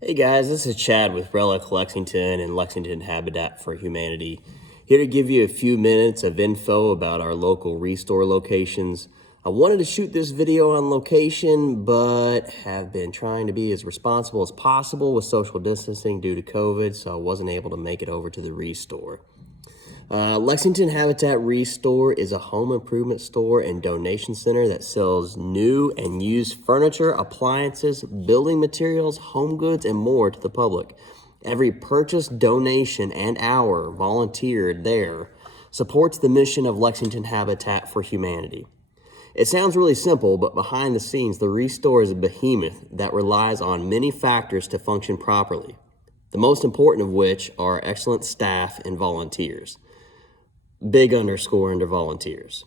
Hey guys, this is Chad with Relic Lexington and Lexington Habitat for Humanity. Here to give you a few minutes of info about our local restore locations. I wanted to shoot this video on location, but have been trying to be as responsible as possible with social distancing due to COVID, so I wasn't able to make it over to the restore. Lexington Habitat Restore is a home improvement store and donation center that sells new and used furniture, appliances, building materials, home goods, and more to the public. Every purchase, donation, and hour volunteered there supports the mission of Lexington Habitat for Humanity. It sounds really simple, but behind the scenes, the Restore is a behemoth that relies on many factors to function properly, the most important of which are excellent staff and volunteers. Big underscore under volunteers.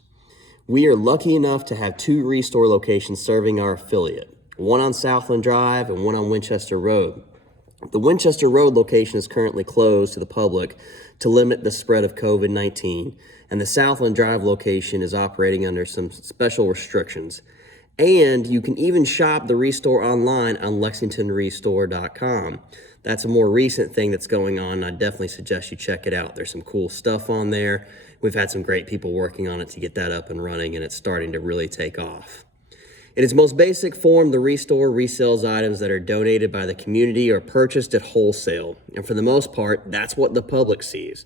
We are lucky enough to have two Restore locations serving our affiliate, one on Southland Drive and one on Winchester Road. The Winchester Road location is currently closed to the public to limit the spread of COVID-19, and the Southland Drive location is operating under some special restrictions. And you can even shop the Restore online on lexingtonrestore.com. That's a more recent thing that's going on. I definitely suggest you check it out. There's some cool stuff on there. We've had some great people working on it to get that up and running, and it's starting to really take off. In its most basic form, the Restore resells items that are donated by the community or purchased at wholesale. And for the most part, that's what the public sees.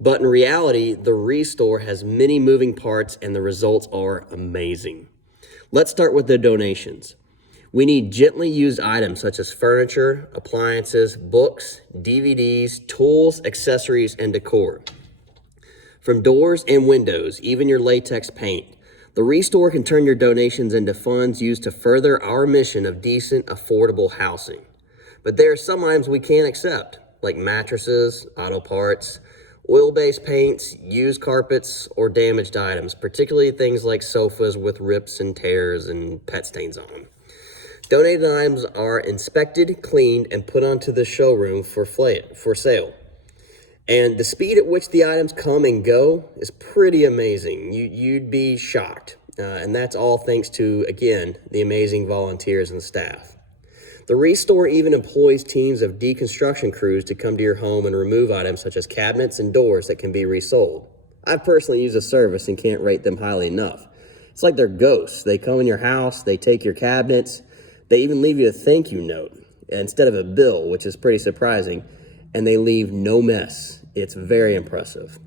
But in reality, the Restore has many moving parts, and the results are amazing. Let's start with the donations. We need gently used items such as furniture, appliances, books, DVDs, tools, accessories, and decor. From doors and windows, even your latex paint, the Restore can turn your donations into funds used to further our mission of decent, affordable housing. But there are some items we can't accept, like mattresses, auto parts, oil-based paints, used carpets, or damaged items, particularly things like sofas with rips and tears and pet stains on them. Donated items are inspected, cleaned, and put onto the showroom for sale. And the speed at which the items come and go is pretty amazing. You'd be shocked. And that's all thanks to, again, the amazing volunteers and staff. The Restore even employs teams of deconstruction crews to come to your home and remove items such as cabinets and doors that can be resold. I've personally used the service and can't rate them highly enough. It's like they're ghosts. They come in your house, they take your cabinets, they even leave you a thank you note instead of a bill, which is pretty surprising, and they leave no mess. It's very impressive.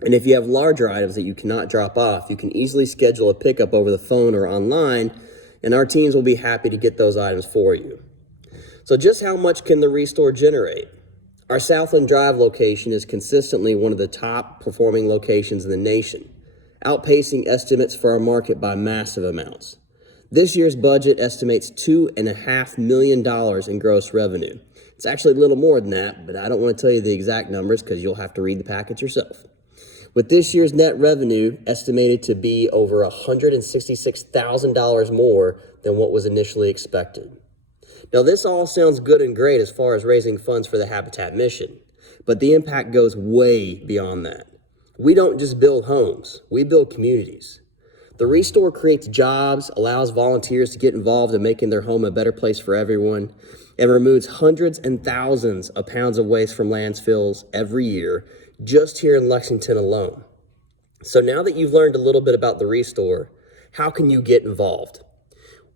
And if you have larger items that you cannot drop off, you can easily schedule a pickup over the phone or online, and our teams will be happy to get those items for you. So just how much can the Restore generate? Our Southland Drive location is consistently one of the top performing locations in the nation, outpacing estimates for our market by massive amounts. This year's budget estimates $2.5 million in gross revenue. It's actually a little more than that, but I don't want to tell you the exact numbers because you'll have to read the package yourself. With this year's net revenue estimated to be over $166,000 more than what was initially expected. Now, this all sounds good and great as far as raising funds for the Habitat mission, but the impact goes way beyond that. We don't just build homes, we build communities. The Restore creates jobs, allows volunteers to get involved in making their home a better place for everyone, and removes hundreds and thousands of pounds of waste from landfills every year, just here in Lexington alone. So now that you've learned a little bit about the Restore, how can you get involved?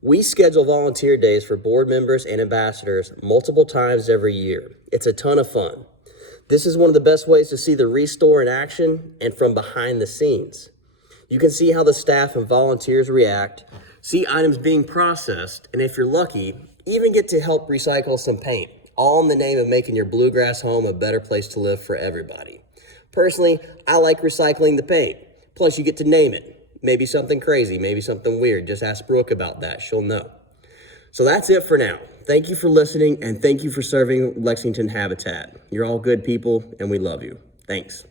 We schedule volunteer days for board members and ambassadors multiple times every year. It's a ton of fun. This is one of the best ways to see the Restore in action and from behind the scenes. You can see how the staff and volunteers react, see items being processed, and if you're lucky, even get to help recycle some paint, all in the name of making your bluegrass home a better place to live for everybody. Personally, I like recycling the paint. Plus, you get to name it. Maybe something crazy, maybe something weird. Just ask Brooke about that. She'll know. So that's it for now. Thank you for listening, and thank you for serving Lexington Habitat. You're all good people, and we love you. Thanks.